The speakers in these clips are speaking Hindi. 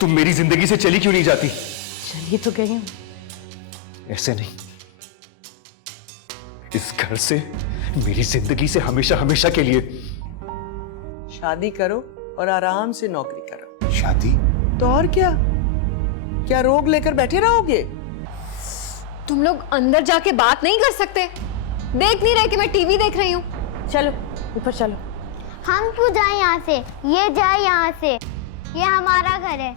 तुम मेरी जिंदगी से चली क्यों नहीं जाती? चली तो गई हूं। ऐसे नहीं, इस घर से, मेरी जिंदगी से हमेशा हमेशा के लिए। शादी करो और आराम से नौकरी करो। शादी? तो और क्या, क्या रोग लेकर बैठे रहोगे? तुम लोग अंदर जाके बात नहीं कर सकते? देख नहीं रहे कि मैं टीवी देख रही हूँ? चलो ऊपर चलो। हम क्यों जाए यहाँ से? ये जाए यहाँ से, ये हमारा घर है।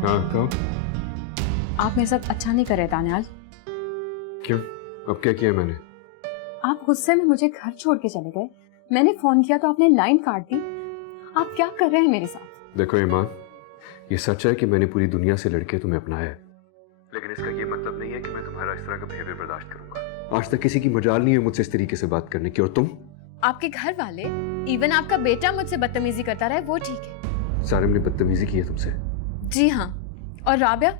हाँ कहो। आप मेरे साथ अच्छा नहीं कर रहे दानियाल। क्यों? अब क्या किया मैंने? आप गुस्से में मुझे घर छोड़ के चले गए। मैंने फोन किया तो आपने लाइन काट दी। आप क्या कर रहे हैं मेरे साथ? देखो ईमान, ये सच है कि मैंने पूरी दुनिया से लड़के तुम्हें अपनाया है, लेकिन इसका ये मतलब नहीं है कि मैं तुम्हारा इस तरह का बिहेवियर बर्दाश्त करूंगा। आज तक किसी की मजाल नहीं है मुझसे इस तरीके से बात करने की। और तुम? आपके घर वाले, इवन आपका बेटा मुझसे बदतमीजी करता रहे, वो ठीक है। सारिम ने बदतमीजी की है तुमसे? जी हाँ। और राबिया,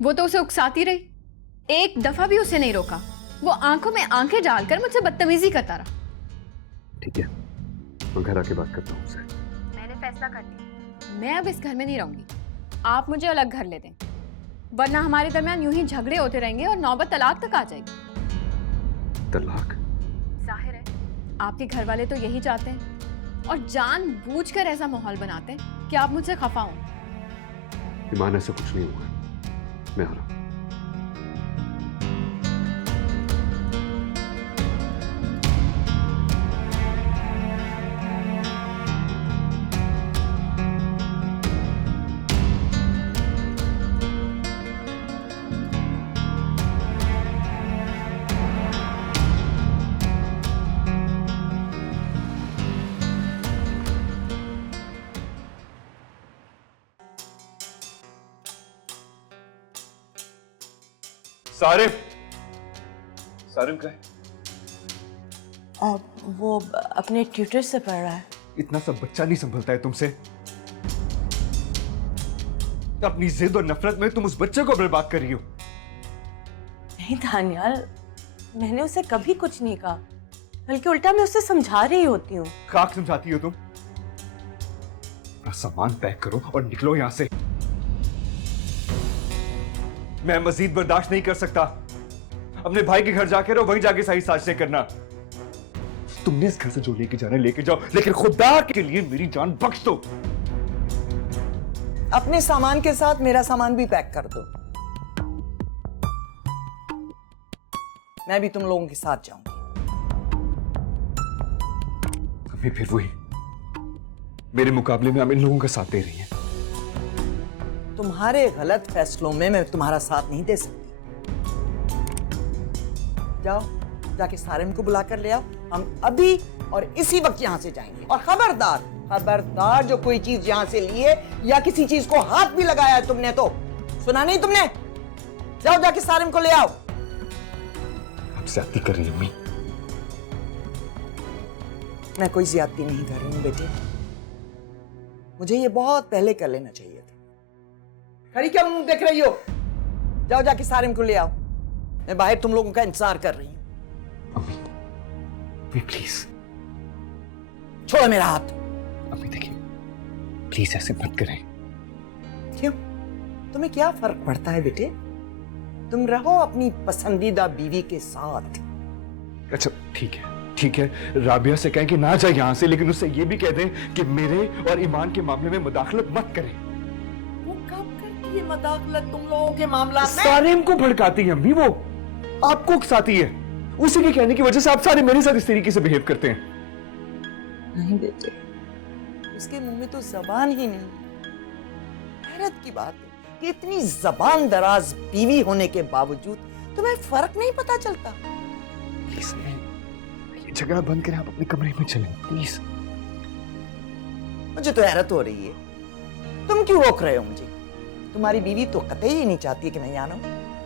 वो तो उसे उकसाती रही, एक दफा भी उसे नहीं रोका। वो आंखों में आंखें डालकर मुझसे बदतमीजी करता रहा। ठीक है, मैं घर आके बात करता हूँ उससे। मैंने फैसला कर लिया, मैं अब इस घर में नहीं रहूंगी। आप मुझे अलग घर ले दें, वरना हमारे दरमियान यूं ही झगड़े होते रहेंगे और नौबत तलाक तक आ जाएगी। तलाक? जाहिर है आपके घर वाले तो यही चाहते हैं और जानबूझकर ऐसा माहौल बनाते हैं कि आप मुझसे खफा हों। ईमान, ऐसा कुछ नहीं हुआ, मैं आ रहा हूं। सारिम, सारिम कहाँ है? वो अपने ट्यूटर से पढ़ रहा है। इतना सब बच्चा नहीं संभलता है तुमसे। अपनी जिद और नफरत में तुम उस बच्चे को बर्बाद कर रही हो। नहीं दानियाल, मैंने उसे कभी कुछ नहीं कहा, बल्कि उल्टा मैं उसे समझा रही होती हूँ। खाक समझाती हो तुम? अपना सामान पैक करो और निकलो यहां से। मैं मजीद बर्दाश्त नहीं कर सकता। अपने भाई के घर जाके रहो, वहीं जाके सही साजिशें करना। तुमने इस घर से जो लेके जाना लेके जाओ, लेकिन खुदा के लिए मेरी जान बख्श दो। अपने सामान के साथ मेरा सामान भी पैक कर दो। मैं भी तुम लोगों के साथ जाऊंगी। अभी फिर वही, मेरे मुकाबले में हम इन लोगों का साथ दे रही हैं। तुम्हारे गलत फैसलों में मैं तुम्हारा साथ नहीं दे सकती। जाओ, जाके सारिम को बुला कर ले आओ। हम अभी और इसी वक्त यहां से जाएंगे। और खबरदार, खबरदार, जो कोई चीज यहां से लिए या किसी चीज को हाथ भी लगाया है तुमने तो, सुना नहीं तुमने? जाओ, जाके सारिम को ले आओ। आप ज्यादती कर रही अम्मी। मैं कोई ज्यादती नहीं कर रही हूं बेटे, मुझे ये बहुत पहले कर लेना चाहिए था। खड़ी क्या मुंह देख रही हो? जाओ, जाके सारिम को ले आओ। मैं बाहर तुम लोगों का इंतजार कर रही हूं। अम्मी प्लीज। छोड़ो मेरा हाथ। अम्मी देखिए, प्लीज ऐसे मत करें। क्यों? तुम्हें क्या फर्क पड़ता है बेटे? तुम रहो अपनी पसंदीदा बीवी के साथ। अच्छा ठीक है, ठीक है, राबिया से कहें कि ना जाए यहां से, लेकिन उससे ये भी कह दें कि मेरे और ईमान के मामले में मुदाखलत मत करें। वो कब करती है मदाखलत तुम लोगों के मामला में? सारिम को भड़काती है अम्मी, वो आपको उकसाती है। उसी के कहने की वजह से आप सारे मेरे साथ इस तरीके से बिहेव करते हैं। नहीं बेटे, उसके मुंह में तो जबान ही नहीं। हैरत की बात है कि इतनी जबान दराज बीवी होने के बावजूद तुम्हें फर्क नहीं पता चलता। प्लीज ये झगड़ा बंद करें, आप अपने कमरे में चलें प्लीज। मुझे तो हैरत हो रही है, तुम क्यों रोक रहे हो मुझे? तुम्हारी बीवी तो कतई ही नहीं चाहती कि मैं यहाँ आऊं।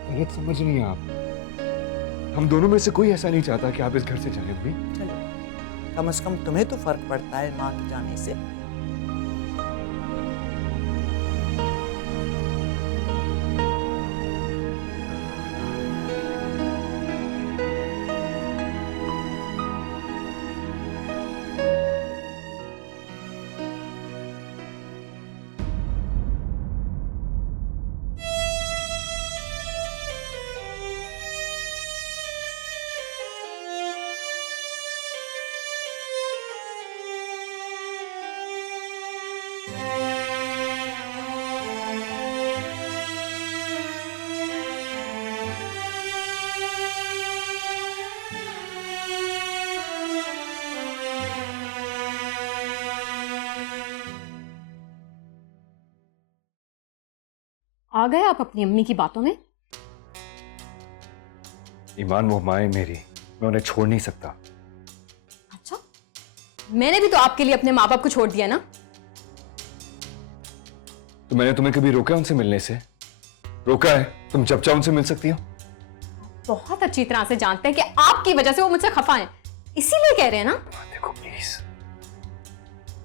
गलत समझ रही हैं आप। हम दोनों में से कोई ऐसा नहीं चाहता कि आप इस घर से जाएं अम्मी। चलो, कम से कम तुम्हें तो फर्क पड़ता है माँ के जाने से। आ गए आप अपनी अम्मी की बातों में। ईमान, वो माँ है मेरी, मैं उन्हें छोड़ नहीं सकता। अच्छा, मैंने भी तो आपके लिए अपने माँ बाप को छोड़ दिया ना। तो मैंने तुम्हें कभी रोका उनसे मिलने से? रोका है? तुम जब चाहो उनसे मिल सकती हो। बहुत अच्छी तरह से जानते हैं कि आपकी वजह से वो मुझसे खफा हैं, इसीलिए कह रहे हैं ना। देखो प्लीज,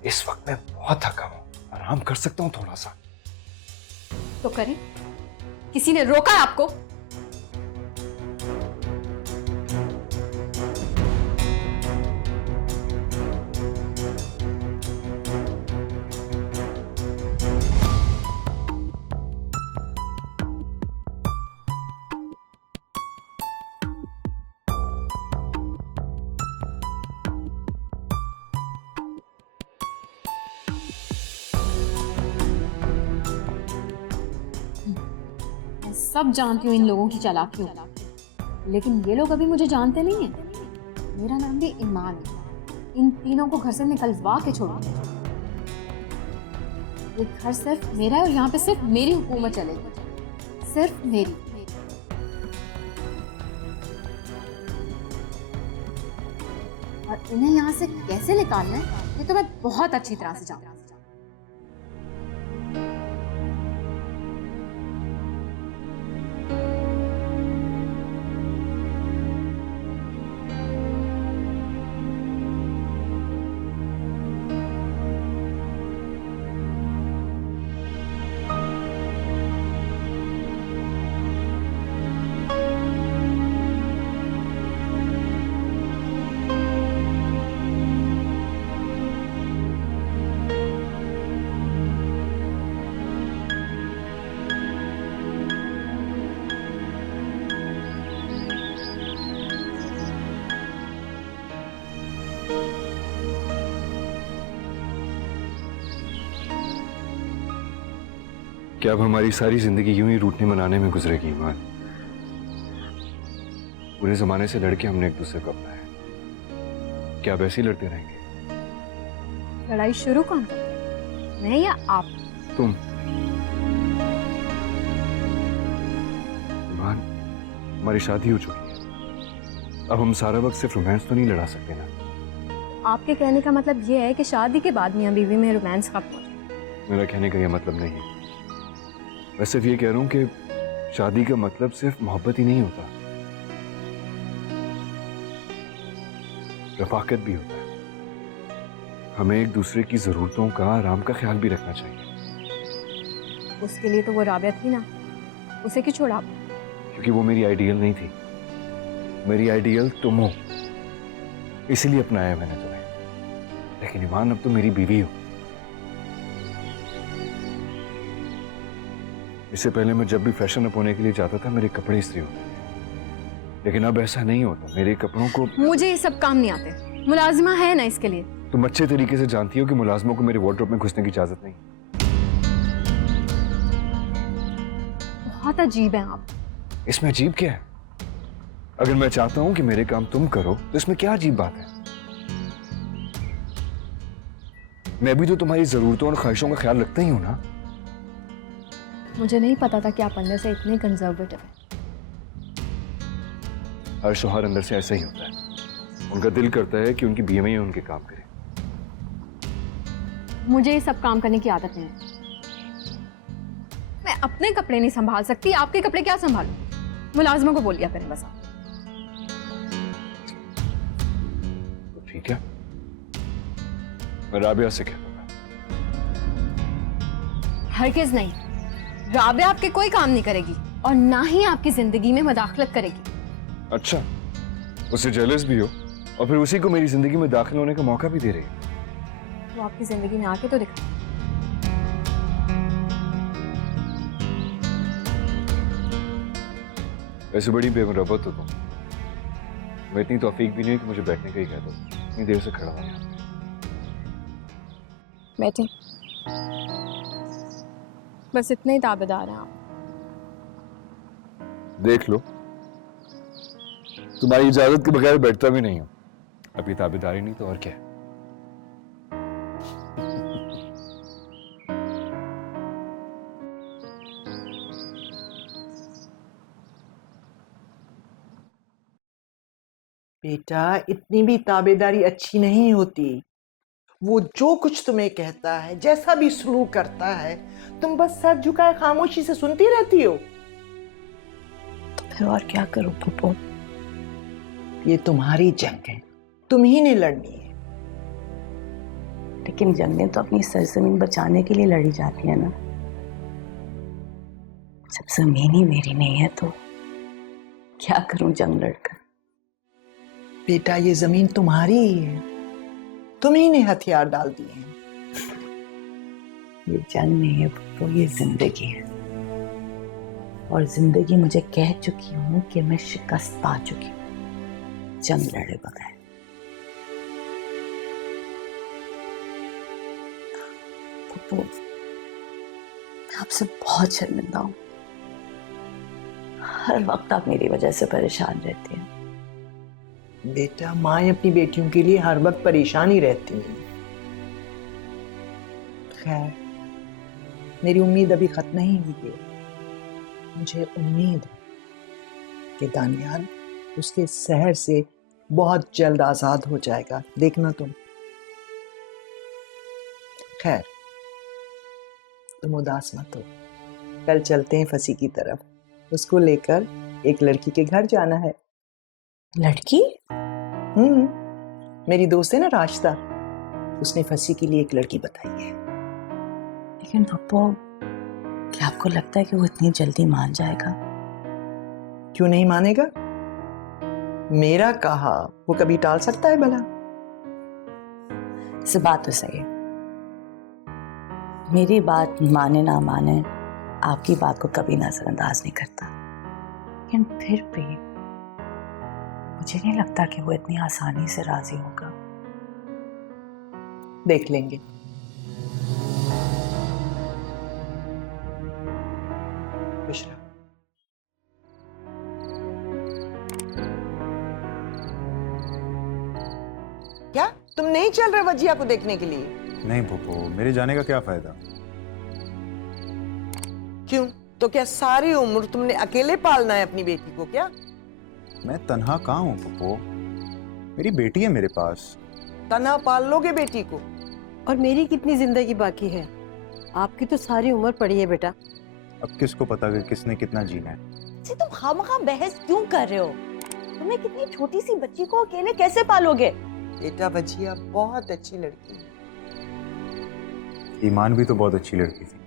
इस वक्त मैं बहुत थका हूं, आराम कर सकता हूं थोड़ा सा। तो करें, किसी ने रोका है आपको? सब जानती हूँ इन लोगों की चालाकियों, लेकिन ये लोग अभी मुझे जानते नहीं हैं। मेरा नाम भी ईमान है। इन तीनों को घर से निकलवा के छोड़ो। ये घर सिर्फ मेरा है और यहाँ पे सिर्फ मेरी हुकूमत चलेगी, सिर्फ मेरी। और इन्हें यहाँ से कैसे निकालना है ये तो मैं बहुत अच्छी तरह से जानती हूँ। क्या अब हमारी सारी जिंदगी यूं ही रूठने मनाने में गुजरेगी ईमान? पूरे जमाने से लड़के हमने एक दूसरे को अपनाया, क्या अब ऐसे ही लड़ते रहेंगे? लड़ाई शुरू कौन कर? मैं या आप? तुम। ईमान, हमारी शादी हो चुकी है, अब हम सारा वक्त सिर्फ रोमांस तो नहीं लड़ा सकते ना। आपके कहने का मतलब ये है कि शादी के बाद मियां बीवी में रोमांस खत्म हो जाए? मेरा कहने का यह मतलब नहीं है। मैं सिर्फ ये कह रहा हूं कि शादी का मतलब सिर्फ मोहब्बत ही नहीं होता, रफाकत भी होता है। हमें एक दूसरे की जरूरतों का, आराम का ख्याल भी रखना चाहिए। उसके लिए तो वो राबिया थी ना, उसे क्यों छोड़ा? क्योंकि वो मेरी आइडियल नहीं थी, मेरी आइडियल तुम हो, इसीलिए अपनाया मैंने तुम्हें। लेकिन ईमान, अब तो मेरी बीवी हो। इससे पहले मैं जब भी फैशन अप होने के लिए जाता था, मेरे कपड़े इस्त्री होते थे, लेकिन अब ऐसा नहीं होता। मेरे कपड़ों को, मुझे ये सब काम नहीं आते, मुलाजिमा है ना इसके लिए। तुम अच्छे तरीके से जानती हो कि मुलाजमों को मेरे वार्डरोब में घुसने की इजाजत नहीं। बहुत अजीब है आप। इसमें अजीब क्या है? अगर मैं चाहता हूं कि मेरे काम तुम करो तो इसमें क्या अजीब बात है? मैं भी तो तुम्हारी जरूरतों और ख्वाहिशों का ख्याल रखता ही हूं ना। मुझे नहीं पता था कि आप अंदर से इतने कंजर्वेटिव हैं। हर शौहर अंदर से ऐसा ही होता है, उनका दिल करता है कि उनकी बीवी उनके काम करे। मुझे ये सब काम करने की आदत नहीं है। मैं अपने कपड़े नहीं संभाल सकती, आपके कपड़े क्या संभालूं? मुलाजिमों को बोल दिया करें बस आप। तो ठीक है, मैं राबिया से कहूंगा। हरगिज नहीं, राबिया आपके कोई काम नहीं करेगी और ना ही आपकी जिंदगी में मदाखलत करेगी। अच्छा, उससे जेलस भी हो और फिर उसी को मेरी जिंदगी में दाखिल होने का मौका भी दे रही है। वो आपकी जिंदगी में आके तो दिखा। वैसे बड़ी बेमुरब्बत हो तुम। मैं इतनी तौफीक भी नहीं कि मुझे बैठने का ही कह दो, इतनी देर से खड़ा हूं यहाँ। बैठे, बस इतने ही ताबेदार हैं आप। देख लो, तुम्हारी इजाजत के बगैर बैठता भी नहीं हूं। अभी ताबेदारी नहीं तो और क्या है। बेटा, इतनी भी ताबेदारी अच्छी नहीं होती। वो जो कुछ तुम्हें कहता है, जैसा भी सलूक करता है, तुम बस सर झुकाए खामोशी से सुनती रहती हो। तो फिर और क्या करूं पप्पू? ये तुम्हारी जंग है, तुम ही ने लड़नी है। लेकिन जंगें तो अपनी सरजमीन बचाने के लिए लड़ी जाती है ना। जब जमीन ही मेरी नहीं है तो क्या करूं जंग लड़कर? बेटा, ये जमीन तुम्हारी ही है, तुम ही ने हथियार डाल दिए हैं। ये जंग नहीं है पप्पू, ये जिंदगी है। और जिंदगी मुझे कह चुकी हूं कि मैं शिकस्त पा चुकी हूं जंग लड़े बगैर। पप्पू, मैं आपसे बहुत शर्मिंदा हूं। हर वक्त आप मेरी वजह से परेशान रहती हैं। बेटा, माँ अपनी बेटियों के लिए हर वक्त परेशान ही रहती है। खैर, मेरी उम्मीद अभी खत्म नहीं हुई है। मुझे उम्मीद है कि दानियाल उसके शहर से बहुत जल्द आजाद हो जाएगा, देखना तुम। खैर, तुम उदास मत हो। कल चलते हैं फसी की तरफ। उसको लेकर एक लड़की के घर जाना है। लड़की? मेरी दोस्त है ना राशिदा, उसने फसी के लिए एक लड़की बताई है। लेकिन पप्पू, क्या आपको लगता है कि वो इतनी जल्दी मान जाएगा? क्यों नहीं मानेगा? मेरा कहा वो कभी टाल सकता है भला? इस बात तो सही है। मेरी बात माने ना माने, आपकी बात को कभी नजरअंदाज नहीं करता। लेकिन फिर भी मुझे नहीं लगता कि वो इतनी आसानी से राजी होगा। देख लेंगे। खुश रहो। क्या तुम नहीं चल रहे वजिया को देखने के लिए? नहीं पप्पू, मेरे जाने का क्या फायदा? क्यों? तो क्या सारी उम्र तुमने अकेले पालना है अपनी बेटी को क्या? मैं तन्हा कहाँ हूँ पप्पू, मेरी बेटी है मेरे पास। तन्हा पाल लोगे बेटी को? और मेरी कितनी जिंदगी बाकी है? आपकी तो सारी उम्र पड़ी है बेटा। अब किसको पता कि किसने कितना जीना है। जी, तुम खामखा बहस क्यों कर रहे हो? तुम्हें कितनी छोटी सी बच्ची को अकेले कैसे पालोगे? बेटा, वजिया बहुत अच्छी लड़की है। ईमान भी तो बहुत अच्छी लड़की थी।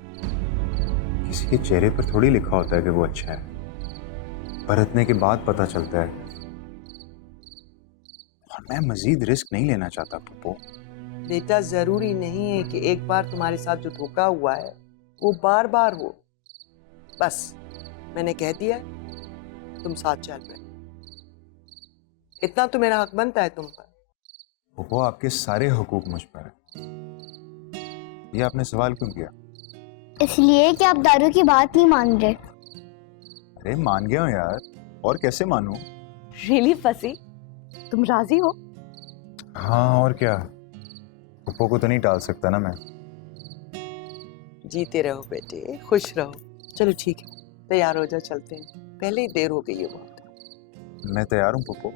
किसी के चेहरे पर थोड़ी लिखा होता है कि वो अच्छा है, परतने के बाद पता चलता है। और मैं मजीद रिस्क नहीं लेना चाहता पप्पू। बेटा, जरूरी नहीं है कि एक बार तुम्हारे साथ जो धोखा हुआ है वो बार बार हो। बस मैंने कह दिया, तुम साथ चल रहे, इतना तो मेरा हक बनता है तुम पर। पप्पू, आपके सारे हुकूक मुझ पर है। ये आपने सवाल क्यों किया? इसलिए कि आप दारू की बात नहीं मान रहे। अरे मान गया हूँ यार, और कैसे मानूं? रियली फसी, तुम राजी हो? हाँ और क्या, पप्पू को तो नहीं टाल सकता ना मैं। जीते रहो बेटे, खुश रहो। चलो ठीक है, तैयार हो जाओ, चलते हैं। पहले ही देर हो गई है बहुत। मैं तैयार हूँ पप्पू।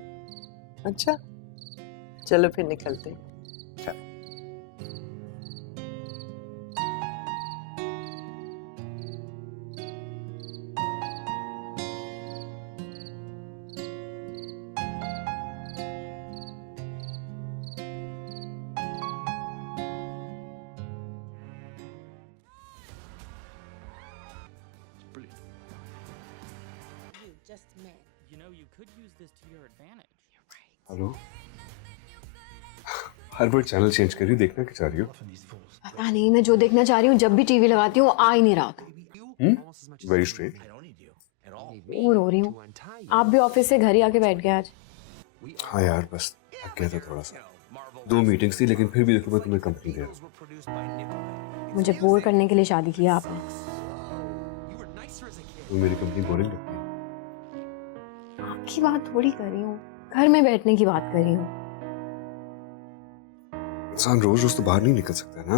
अच्छा, चलो फिर निकलते हैं। just men. You know, you could use this to your advantage. Hello, her bar channel change करी, देखना क्या चाह रही हो? पता नहीं, मैं जो देखना चाह रही हूँ जब भी टीवी लगाती हूँ आ ही नहीं रहा होता। Very straight. बोर हो रही हूँ। आप भी ऑफिस से घर ही आके बैठ गए आज। हाँ यार, बस थक गया था थोड़ा सा। 2 मीटिंग्स थी, लेकिन फिर भी देखो मैं तुम्हें कंपनी दे रहा हूँ। मुझे बोर करने के लिए शादी किया आपने। तो मेरी कंपनी बोरिंग लगती है? आपकी बात थोड़ी कर रही हूँ, घर में बैठने की बात कर रही हूँ। इंसान रोज रोज तो बाहर नहीं निकल सकता ना।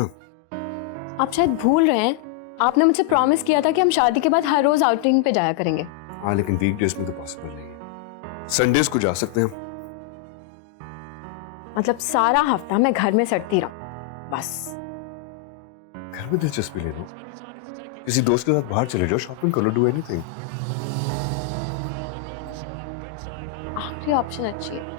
आप शायद भूल रहे हैं, आपने मुझसे प्रॉमिस किया था कि हम शादी के बाद हर रोज आउटिंग पे जाया करेंगे। हाँ, लेकिन वीकडेज में तो पॉसिबल नहीं है। संडेज को जा सकते हैं हम। मतलब सारा हफ्ता मैं घर में सड़ती रहूं बस। घर में दिलचस्पी ले लो, किसी दोस्त के साथ बाहर चले जाओ, शॉपिंग कर लो, डू एनीथिंग। आखिरी ऑप्शन अच्छी है।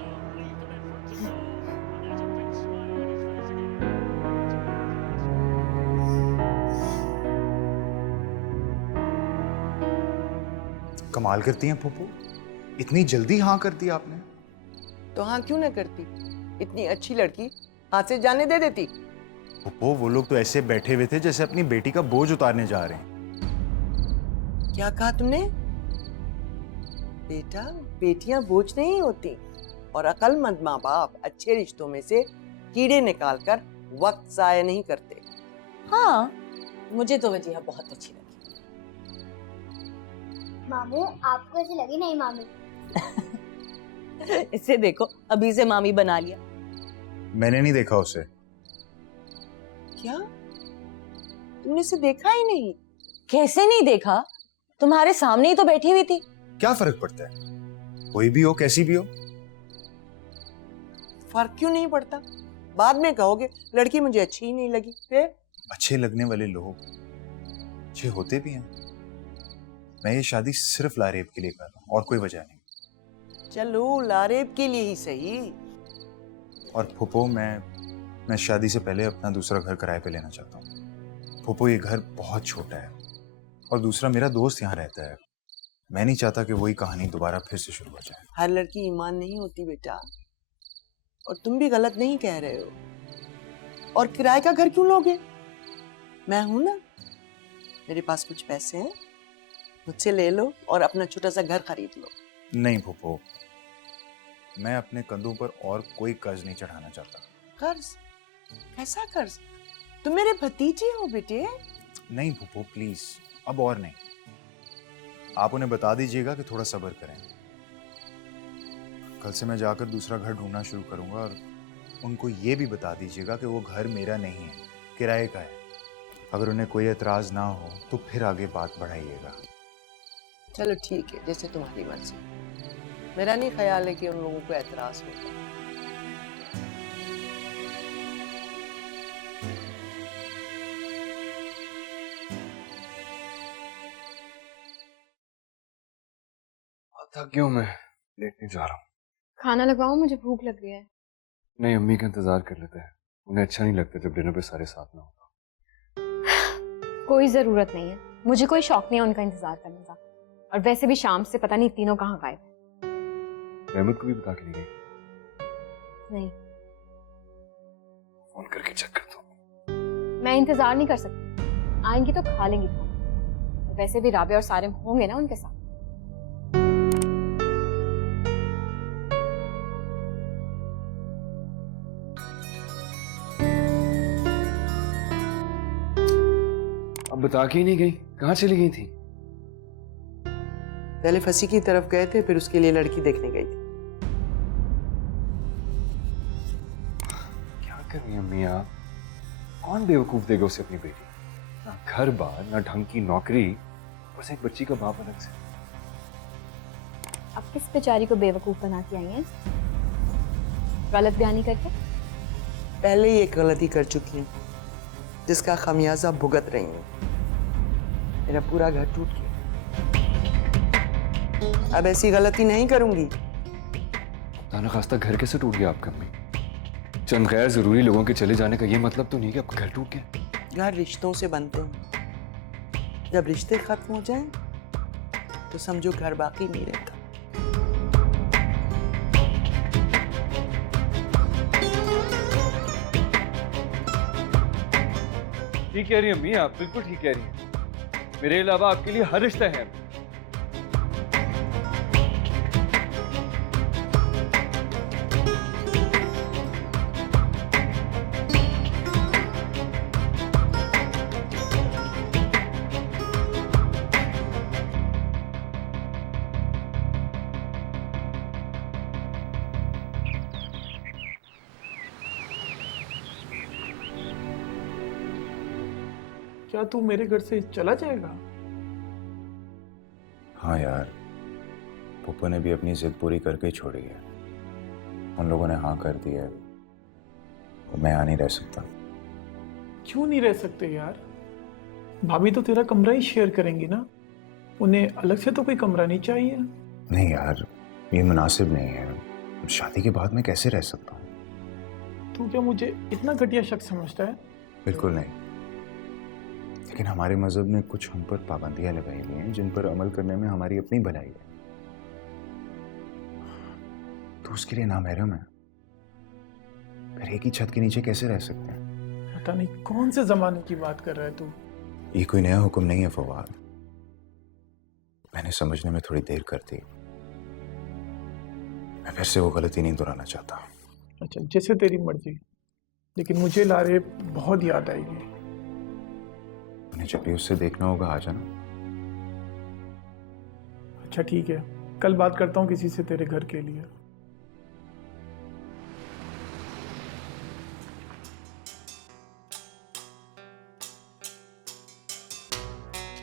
कमाल करती हैं फूफू, इतनी जल्दी हाँ कर दी आपने। तो हाँ क्यों ना करती, इतनी अच्छी लड़की हाथ से जाने दे देती। फूफू, वो लोग तो ऐसे बैठे हुए थे जैसे अपनी बेटी का बोझ उतारने जा रहे हैं। क्या कहा तुमने? बेटा, बेटियां बोझ नहीं होती, और अक्लमंद माँ बाप अच्छे रिश्तों में से कीड़े निकालकर वक्त जाया नहीं करते। हाँ, मुझे तो वजह बहुत अच्छी लगी। मामू आपको ऐसी लगी? नहीं मामी। इसे देखो, अभी से मामी बना लिया। मैंने नहीं देखा उसे। क्या तुमने इसे देखा ही नहीं? कैसे नहीं देखा? तुम्हारे सामने ही तो बैठी हुई थी। क्या फर्क पड़ता है, कोई भी हो, कैसी भी हो। फर्क क्यों नहीं पड़ता? बाद में कहोगे लड़की मुझे अच्छी ही नहीं लगी। फिर अच्छे लगने वाले लोग अच्छे होते भी हैं। मैं ये शादी सिर्फ लारेब के लिए कर रहा हूँ, और कोई वजह नहीं। चलो, लारेब के लिए ही सही। और फूफो, मैं शादी से पहले अपना दूसरा घर किराए पे लेना चाहता हूँ। फूफो, ये घर बहुत छोटा है, और दूसरा मेरा दोस्त यहाँ रहता है। मैं नहीं चाहता कि वही कहानी दोबारा फिर से शुरू हो जाए। हर लड़की ईमान नहीं होती बेटा, और तुम भी गलत नहीं कह रहे हो। और किराए का घर क्यों लोगे? मैं हूं ना, मेरे पास कुछ पैसे हैं, मुझसे ले लो और अपना छोटा सा घर खरीद लो। नहीं फूफो, मैं अपने कंधों पर और कोई कर्ज नहीं चढ़ाना चाहता। कर्ज? कैसा कर्ज? तुम मेरे भतीजे हो बेटे। नहीं फूफो, प्लीज, अब और नहीं। आप उन्हें बता दीजिएगा कि थोड़ा सब्र करें। कल से मैं जाकर दूसरा घर ढूंढना शुरू करूंगा, और उनको ये भी बता दीजिएगा कि वो घर मेरा नहीं है, किराए का है। अगर उन्हें कोई एतराज ना हो तो फिर आगे बात बढ़ाइएगा। चलो ठीक है, जैसे तुम्हारी मर्जी। मेरा नहीं ख्याल है कि उन लोगों को एतराज होगा। थक गया हूँ मैं, लेटने जा रहा हूँ। खाना लगवाऊं, मुझे भूख लग रही है। नहीं, अम्मी का इंतजार कर लेते हैं। उन्हें अच्छा नहीं लगता जब डिनर पे सारे साथ ना होता। कोई जरूरत नहीं है, मुझे कोई शौक नहीं है उनका इंतजार करने का। और वैसे भी शाम से पता नहीं तीनों कहाँ गायब है। रहमत को भी बता के नहीं गई? नहीं, फोन करके चेक कर दो। मैं इंतजार नहीं कर सकती, आएंगी तो खा लेंगी खाना। और वैसे भी राबे और सारिम होंगे ना उनके साथ। अब बता के ही नहीं गई, कहाँ चली गई थी? पहले फंसी की तरफ गए थे, फिर उसके लिए लड़की देखने गई थी। क्या कर रही हैं अम्मी आप? कौन बेवकूफ देगा उसे अपनी बेटी? ना घर बार, ना ढंग की नौकरी, बस एक बच्ची का बाप अलग से। अब किस बेचारी को बेवकूफ बना के आई हैं? गलत बयानी करके? पहले ही एक गलती कर चुकी हैं, जिसका खमियाजा भुगत रही हूँ। मेरा पूरा घर टूट गया, अब ऐसी गलती नहीं करूंगी। ताना खास्ता घर कैसे टूट गया आपका अम्मी? चंद गैर जरूरी लोगों के चले जाने का ये मतलब तो नहीं कि आपका घर टूट गया। घर रिश्तों से बनते हैं, जब रिश्ते खत्म हो जाएं, तो समझो घर बाकी नहीं रहता। ठीक कह रही हैं अम्मी, आप बिल्कुल ठीक कह रही हैं। मेरे अलावा आपके लिए हर रिश्ता है। क्या तू मेरे घर से चला जाएगा? हाँ यार, पुप्पो ने भी अपनी जिद पूरी करके ही छोड़ी है। उन लोगों ने हाँ कर दी है, तो मैं यहाँ नहीं रह सकता। क्यों नहीं रह सकते यार? भाभी तो तेरा कमरा ही शेयर करेंगी ना, उन्हें अलग से तो कोई कमरा नहीं चाहिए? नहीं यार, ये मुनासिब नहीं है। शादी के बाद मैं कैसे रह सकता हूँ? तू क्या मुझे इतना घटिया शख्स समझता है? बिल्कुल नहीं, लेकिन हमारे मजहब ने कुछ हम पर पाबंदियां लगाई हुई हैं जिन पर अमल करने में हमारी अपनी भलाई है। तो उसके लिए नामहरम है, फिर एक ही छत के नीचे कैसे रह सकते हैं? पता नहीं कौन से जमाने की बात कर रहा है तू। ये कोई नया हुक्म नहीं है फवाद, मैंने समझने में थोड़ी देर कर दी। मैं फिर से वो गलती नहीं दोहराना चाहता। अच्छा, जैसे तेरी मर्जी, लेकिन मुझे लारे बहुत याद आएगी। उन्हें जब भी उससे देखना होगा आ जाना। अच्छा ठीक है, कल बात करता हूँ किसी से तेरे घर के लिए।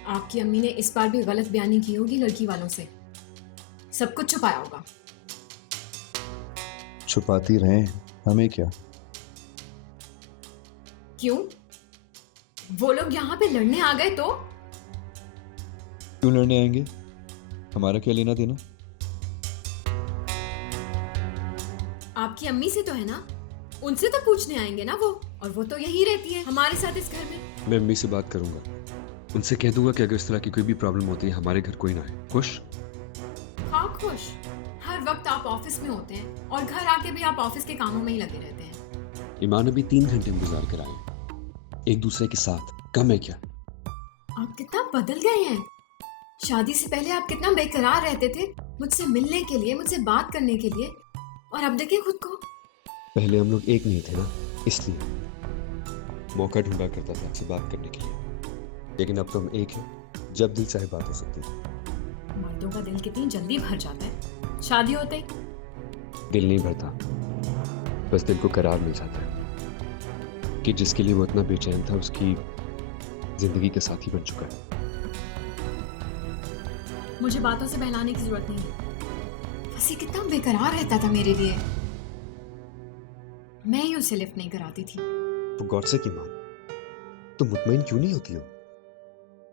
आपकी अम्मी ने इस बार भी गलत बयानी की होगी लड़की वालों से, सब कुछ छुपाया होगा। छुपाती रहें, हमें क्या? क्यों? वो लोग यहाँ पे लड़ने आ गए तो? क्यों लड़ने आएंगे? हमारा क्या लेना देना? आपकी अम्मी से तो है ना, उनसे तो पूछने आएंगे ना वो, और वो तो यहीं रहती है हमारे साथ इस घर में। मैं अम्मी से बात करूंगा, उनसे कह दूंगा कि अगर इस तरह की कोई भी प्रॉब्लम होती है हमारे घर कोई ना आए। खुश? हाँ खुश। हर वक्त आप ऑफिस में होते हैं और घर आके भी आप ऑफिस के कामों में ही लगे रहते हैं। ईमान अभी 3 घंटे हम गुजार कर आए एक दूसरे के साथ, कम है क्या? आप कितना बदल गए हैं। शादी से पहले आप कितना बेकरार रहते थे मुझसे मिलने के लिए, मुझसे बात करने के लिए, और अब देखिए खुद को। पहले हम लोग एक नहीं थे ना, इसलिए मौका ढूंढा करता था आपसे बात करने के लिए, लेकिन अब तो हम एक हैं, जब दिल चाहे बात हो सकती है। मर्दों का दिल कितनी जल्दी भर जाता है शादी होते ही। दिल नहीं भरता, बस दिल को करार मिल जाता है कि जिसके लिए वो इतना बेचैन था उसकी जिंदगी का साथी बन चुका है। मुझे बातों से बहलाने की जरूरत नहीं है। बस ये कितना बेकरार रहता था मेरे लिए, मैं ही उसे लिफ्ट नहीं कराती थी। तो गॉड से की मान, तुम मुतमईन क्यों नहीं होती हो?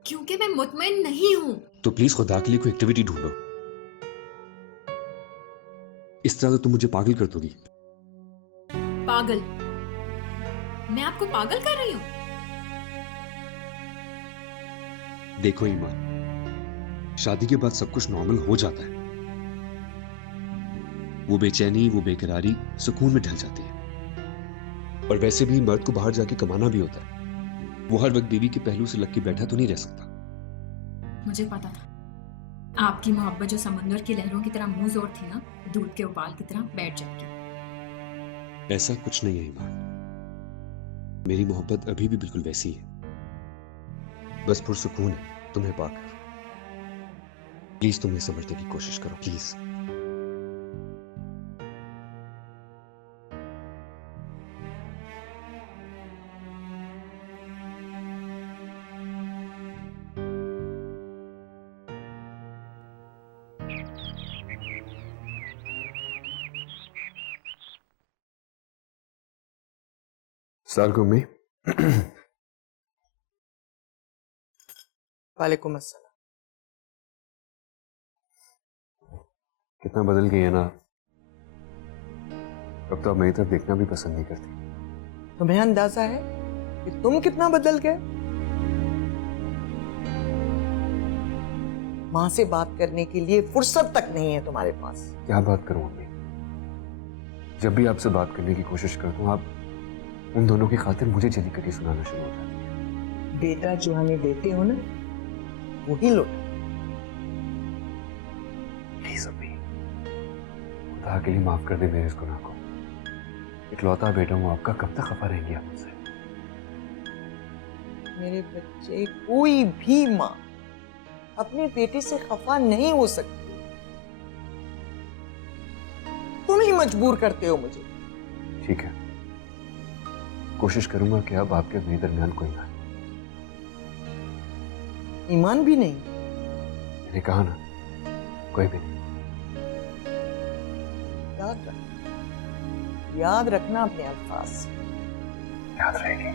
क्योंकि मैं मुतमईन नहीं हूँ। तो प्लीज खुदा के लिए कोई एक्टिविटी ढूंढो, इस तरह तो तुम मुझे पागल कर दोगी। पागल? मैं आपको पागल कर रही हूँ? देखो ईमान, शादी के बाद सब कुछ नॉर्मल हो जाता है। वो बेचैनी, वो बेकरारी सुकून में ढल जाती है। और वैसे भी मर्द को बाहर जाके कमाना भी होता है, वो हर वक्त बीवी के पहलू से लग के बैठा तो नहीं रह सकता। मुझे पता था आपकी मोहब्बत जो समुद्र की लहरों की तरह मुंह जोर थी ना, दूध के उबाल की तरह बैठ जाएगी। ऐसा कुछ नहीं है ईमान, मेरी मोहब्बत अभी भी बिल्कुल वैसी है, बस पुरसुकून है तुम्हें पाकर। प्लीज तुम ये समझने की कोशिश करो, प्लीज। सलाम में वालेकुम अस्सलाम। कितना बदल गई है ना, अब तो आप मेरी तरफ देखना भी पसंद नहीं करती। तुम्हें अंदाजा है कि तुम कितना बदल गए? माँ से बात करने के लिए फुर्सत तक नहीं है तुम्हारे पास। क्या बात करूं अम्मी? जब भी आपसे बात करने की कोशिश करता हूँ, आप उन दोनों की खातिर मुझे जली कटी सुनाना शुरू हो जाती है। बेटा जो हमें देते हो ना, वही लो। प्लीज अम्मी, खुदा के लिए माफ कर दे मेरे इस गुनाह को। इकलौता बेटा हूँ आपका, कब तक खफा रहेंगी आप मुझसे? मेरे बच्चे, कोई भी माँ अपने बेटे से खफा नहीं हो सकती। तुम ही मजबूर करते हो मुझे। ठीक है, कोशिश करूंगा कि अब आपके मेरे दरमियान कोई ना। ईमान भी नहीं? मैंने कहा ना, कोई भी नहीं। याद रखना अपने अल्फाज। याद रहेगी।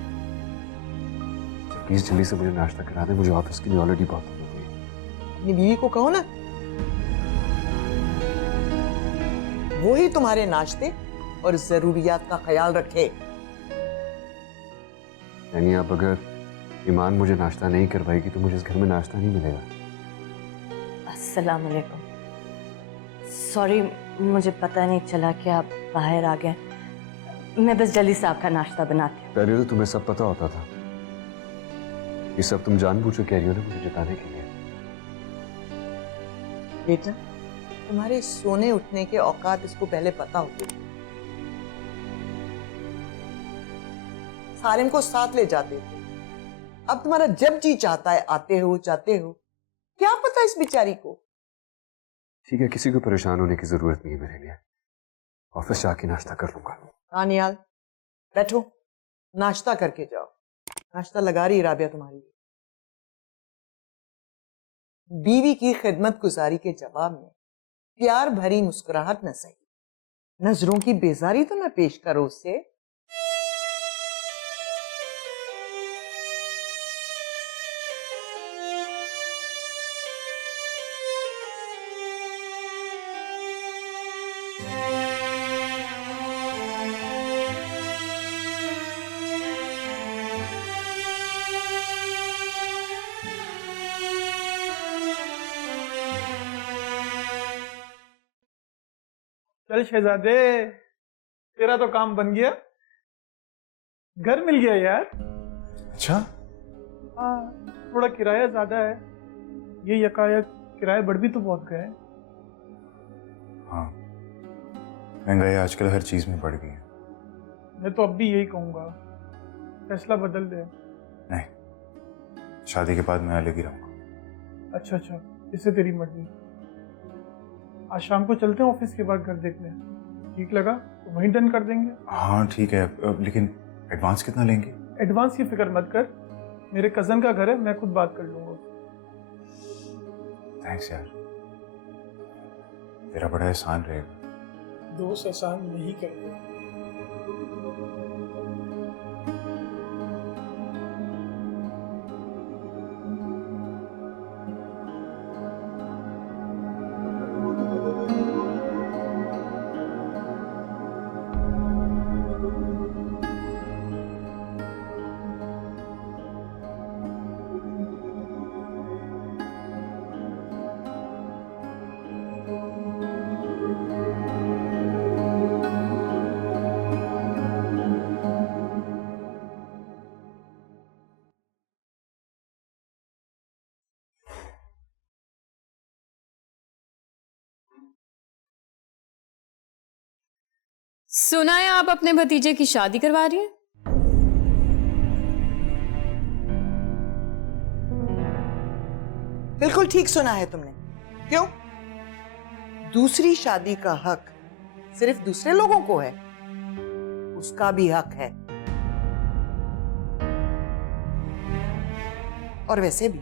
प्लीज जल्दी से मुझे नाश्ता करा दे, मुझे ऑफिस की भी ऑलरेडी बहुत हो गई। अपनी बीवी को कहो ना, वो ही तुम्हारे नाश्ते और जरूरियात का ख्याल रखे। यानी आप अगर ईमान मुझे नाश्ता नहीं करवाएगी तो मुझे इस घर में नाश्ता नहीं मिलेगा? अस्सलाम वालेकुम। सॉरी, मुझे पता नहीं चला कि आप बाहर आ गए। मैं बस जल्दी से आपका नाश्ता बनाती हूँ। पहले तो तुम्हें सब पता होता था। ये सब तुम जानबूझ के कह रही हो ना मुझे जताने के लिए। बेटा, तुम्हारे सोने उठने के औकात इसको पहले पता होते। सारिम को साथ ले जाते थे, अब तुम्हारा जब जी चाहता है आते हो जाते हो। क्या पता इस बेचारी को। ठीक है, किसी को परेशान होने की जरूरत नहीं है मेरे लिए। ऑफिस जाके नाश्ता कर लूंगा। हाँ नियाल, बैठो, नाश्ता करके जाओ। नाश्ता लगा रही राबिया तुम्हारी लिए। बीवी की खिदमत गुजारी के जवाब में प्यार भरी मुस्कुराहट न सही, नजरों की बेजारी तो न पेश करो उससे। चल शहजादे, तेरा तो काम बन गया, घर मिल गया यार। अच्छा? हाँ, थोड़ा किराया ज्यादा है। ये यकायक किराए बढ़ भी तो बहुत गए। हाँ, महंगाई आजकल हर चीज में बढ़ गई है। मैं तो अब भी यही कहूंगा, फैसला बदल दे। नहीं, शादी के बाद मैं अलग ही रहूंगा। अच्छा अच्छा, इससे तेरी मर्जी। आज शाम को चलते हैं ऑफिस के बाद घर देखने। ठीक लगा तो वहीं डन कर देंगे। हाँ ठीक है, लेकिन एडवांस कितना लेंगे? एडवांस की फिक्र मत कर, मेरे कजन का घर है, मैं खुद बात कर लूंगा। थैंक्स यार, तेरा बड़ा एहसान रहेगा। दोस्त एहसान नहीं करते। सुना है आप अपने भतीजे की शादी करवा रही हैं? बिल्कुल ठीक सुना है तुमने। क्यों? दूसरी शादी का हक सिर्फ दूसरे लोगों को है, उसका भी हक है। और वैसे भी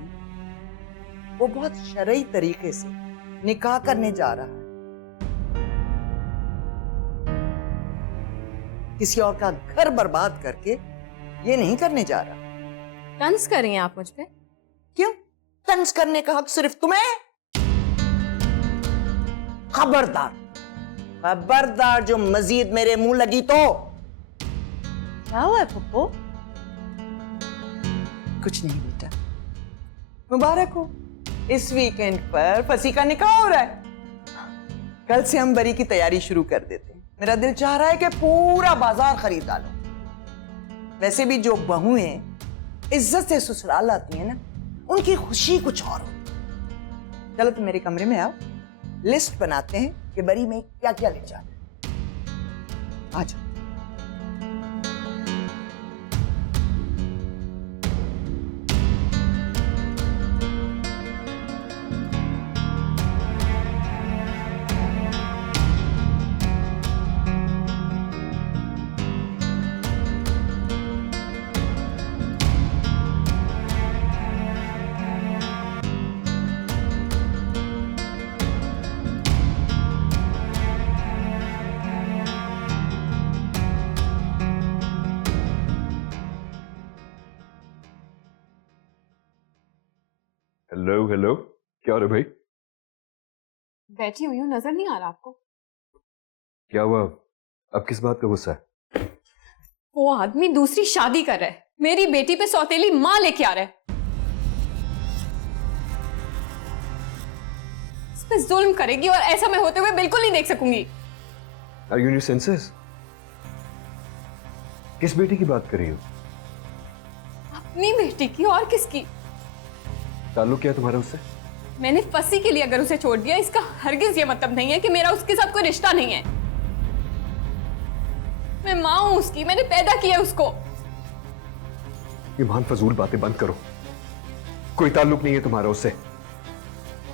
वो बहुत शरई तरीके से निकाह करने जा रहा है, किसी और का घर बर्बाद करके ये नहीं करने जा रहा। तंज कर रही हैं आप मुझ पे? क्यों? तंज करने का हक सिर्फ तुम्हें? खबरदार, खबरदार जो मजीद मेरे मुंह लगी तो। क्या हुआ है पप्पू? कुछ नहीं बेटा, मुबारक हो, इस वीकेंड पर फसी का निकाह हो रहा है। कल से हम बरी की तैयारी शुरू कर देते हैं। मेरा दिल चाह रहा है कि पूरा बाजार खरीद डालो। वैसे भी जो बहुएं इज्जत से ससुराल आती हैं ना, उनकी खुशी कुछ और होती है। चलो तुम मेरे कमरे में आओ, लिस्ट बनाते हैं कि बरी में क्या क्या ले जाना है। आ जाओ। हेलो हेलो, क्या हो रहा है भाई? बैठी हुई हूँ, नजर नहीं आ रहा आपको? क्या हुआ? अब किस बात का गुस्सा है? वो आदमी दूसरी शादी कर रहा है, मेरी बेटी पे सौतेली माँ लेके आ रहा है। इस पे जुल्म करेगी और ऐसा मैं होते हुए बिल्कुल नहीं देख सकूंगी। Are you in your senses? किस बेटी की बात कर रही हो? अपनी बेटी की, और किसकी? ताल्लुक क्या है तुम्हारा उससे? मैंने फसी के लिए अगर उसे छोड़ दिया, इसका हरगिज ये मतलब नहीं है कि मेरा उसके साथ कोई रिश्ता नहीं है। मैं माँ हूं उसकी, मैंने पैदा किया उसको। ईमान, फजूल बातें बंद करो। कोई ताल्लुक नहीं है तुम्हारा उससे।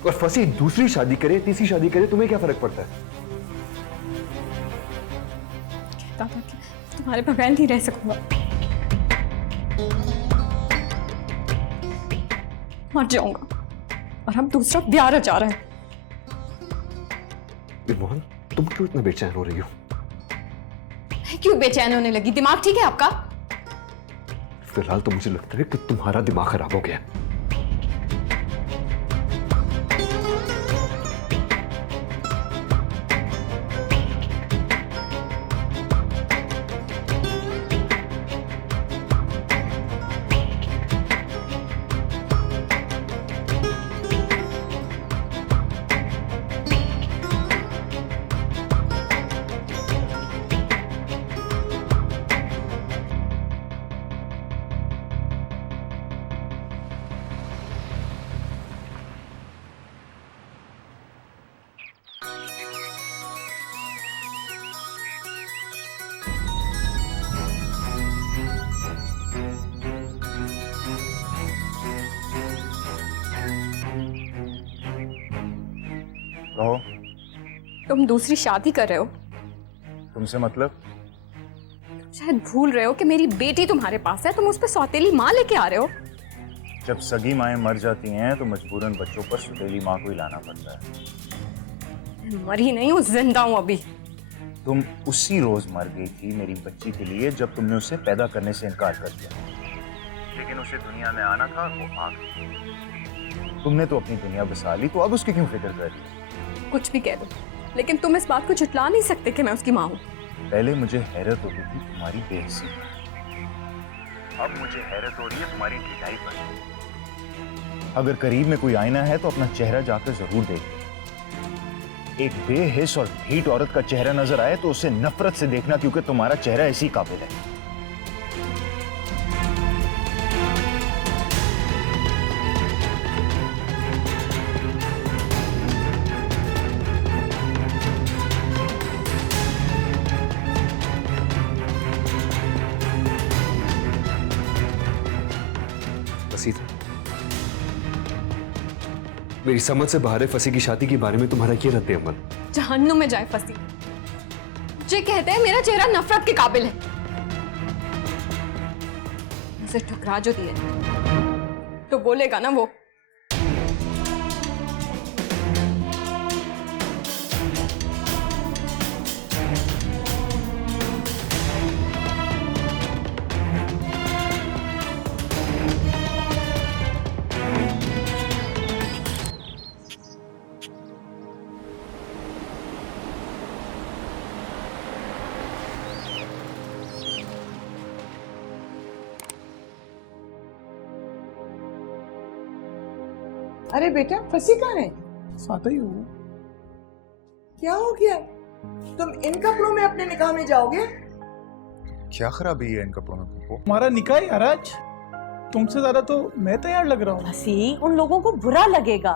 और फसी दूसरी शादी करे, तीसरी शादी करे, तुम्हें क्या फर्क पड़ता है? कहता था कि तुम्हारे बगैर नहीं रह सकूंगा। मर जाऊंगा और अब दूसरा ब्याह रचा रहा है। ईमान, तुम क्यों इतना बेचैन हो रही हो? क्यों बेचैन होने लगी? दिमाग ठीक है आपका? फिलहाल तो मुझे लगता है कि तुम्हारा दिमाग खराब हो गया। कहो। तुम दूसरी शादी कर रहे हो? तुमसे मतलब? शायद भूल रहे हो कि मेरी बेटी तुम्हारे पास है, तुम उस पर सौतेली माँ लेके आ रहे हो। जब सगी माएं मर जाती हैं तो मजबूरन बच्चों पर सौतेली माँ को ही लाना पड़ता है। मरी नहीं हूँ, जिंदा हूँ अभी। तुम उसी रोज मर गई थी मेरी बच्ची के लिए जब तुमने उसे पैदा करने से इनकार कर दिया। लेकिन उसे दुनिया में आना था, वो आ गई। तुमने तो अपनी दुनिया बसा ली, तो अब उसकी क्यों फिक्र कर रही? कुछ भी कह दो, लेकिन तुम इस बात को झुटला नहीं सकते कि मैं उसकी माँ हूँ। पहले मुझे हैरत होती थी तुम्हारी बेइज्जती, अब मुझे हैरत हो रही है तुम्हारी ढिलाई पर। अगर करीब में कोई आईना है तो अपना चेहरा जाकर जरूर देखो। एक बेहिस और ढीठ औरत का चेहरा नजर आए तो उसे नफरत से देखना, क्योंकि तुम्हारा चेहरा इसी काबिल है। मेरी समझ से बाहर है फसी की शादी के बारे में तुम्हारा ये रद्द अमल। जहन्नुम में जाए फसी। मुझे कहते हैं मेरा चेहरा नफरत के काबिल है। उसे ठुकरा जो दिए तो बोलेगा ना वो। अरे बेटा फंसी कहाँ है? साथ ही हूँ। क्या हो गया? तुम इन कपड़ों में अपने निकाह में जाओगे? क्या खराबी है इन कपड़ों में फूफो? हमारा निकाह है यार आज। तुमसे ज्यादा तो मैं तैयार लग रहा हूँ। हसी, उन लोगों को बुरा लगेगा।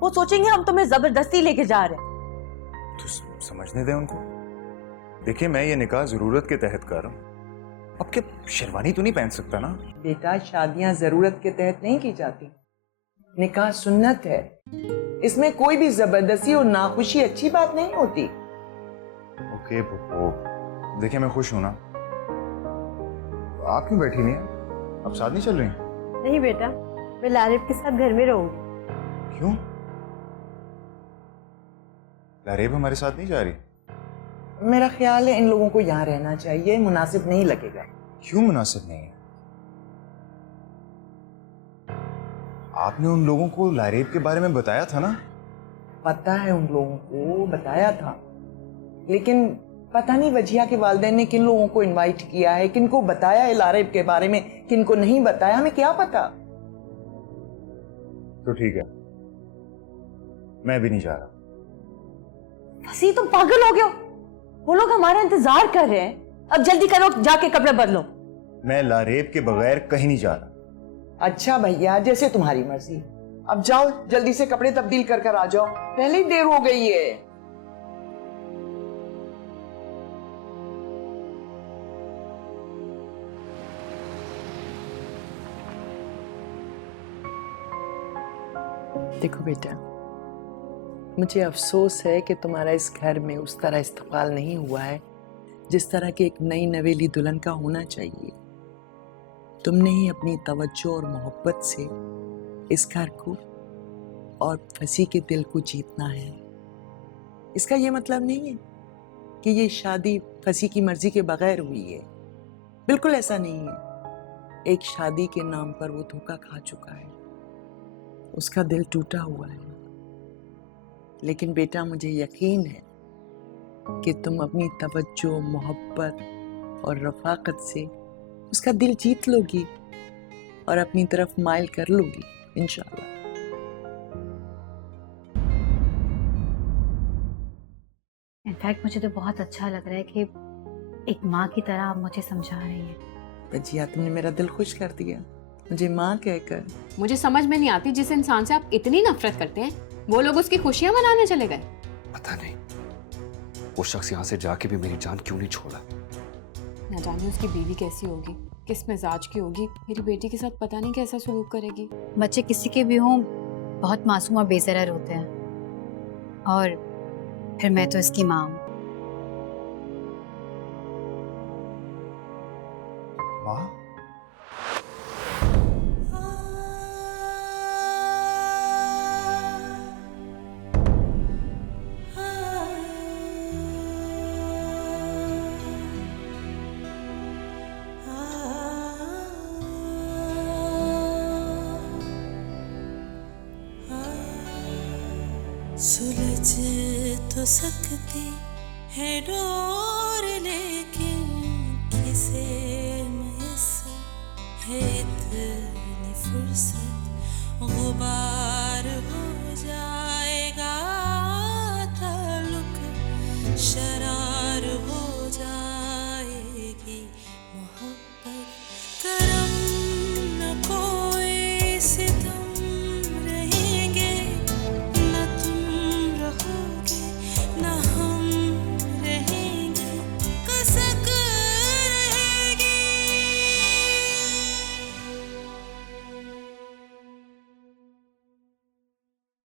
वो सोचेंगे हम तुम्हें जबरदस्ती लेके जा रहे हैं। तो समझने दें उनको। देखिए मैं ये निकाह जरूरत के तहत कर रहा हूँ। अब क्या शेरवानी तो नहीं पहन सकता ना? बेटा शादियां जरूरत के तहत नहीं की जाती, निकाह सुन्नत है। इसमें कोई भी जबरदस्ती और नाखुशी अच्छी बात नहीं होती। ओके फूफो, देखिए मैं खुश हूं ना। आप क्यों बैठी नहीं हैं? आप साथ नहीं चल रही? नहीं बेटा, मैं लारिब के साथ घर में रहूंगी। क्यों? लारेब हमारे साथ नहीं जा रही? मेरा ख्याल है इन लोगों को यहाँ रहना चाहिए, मुनासिब नहीं लगेगा। क्यों मुनासिब नहीं है? आपने उन लोगों को लारेब के बारे में बताया था ना? पता है उन लोगों को बताया था, लेकिन पता नहीं वजिया के वालिदैन ने किन लोगों को इनवाइट किया है, किन को बताया है लारेब के बारे में, किन को नहीं बताया, हमें क्या पता। तो ठीक है, मैं भी नहीं जा रहा। हसी, तुम पागल हो गए हो? वो लोग हमारा इंतजार कर रहे हैं। अब जल्दी करो, जाके कपड़े बदलो। मैं लारेब के बगैर कहीं नहीं जा रहा। अच्छा भैया, जैसे तुम्हारी मर्जी। अब जाओ जल्दी से कपड़े तब्दील कर कर आ जाओ, पहले ही देर हो गई है। देखो बेटा, मुझे अफसोस है कि तुम्हारा इस घर में उस तरह इस्तकबाल नहीं हुआ है जिस तरह की एक नई नवेली दुल्हन का होना चाहिए। तुमने ही अपनी तवज्जो और मोहब्बत से इस घर को और फसी के दिल को जीतना है। इसका यह मतलब नहीं है कि ये शादी फसी की मर्जी के बगैर हुई है, बिल्कुल ऐसा नहीं है। एक शादी के नाम पर वो धोखा खा चुका है, उसका दिल टूटा हुआ है। लेकिन बेटा मुझे यकीन है कि तुम अपनी तवज्जो, मोहब्बत और रफाकत से उसका दिल जीत लोगी और अपनी तरफ माइल कर लोगी इंशाल्लाह। इनफैक्ट मुझे तो बहुत अच्छा लग रहा है कि एक माँ की तरह आप मुझे समझा रही हैं। भजिया, तुमने मेरा दिल खुश कर दिया मुझे माँ कहकर। मुझे समझ में नहीं आती, जिस इंसान से आप इतनी नफरत करते हैं वो लोग उसकी खुशियां मनाने चले गए। पता नहीं वो शख्स यहाँ से जाके भी मेरी जान क्यों नहीं छोड़ा। न जाने उसकी बीवी कैसी होगी, किस मिजाज की होगी, मेरी बेटी के साथ पता नहीं कैसा सलूक करेगी। बच्चे किसी के भी हों बहुत मासूम और बेसरर होते हैं, और फिर मैं तो इसकी माँ हूँ। माँ? सुलझ तो सकती है डोर, लेकिन किसे मैसर है इतनी फुर्सत।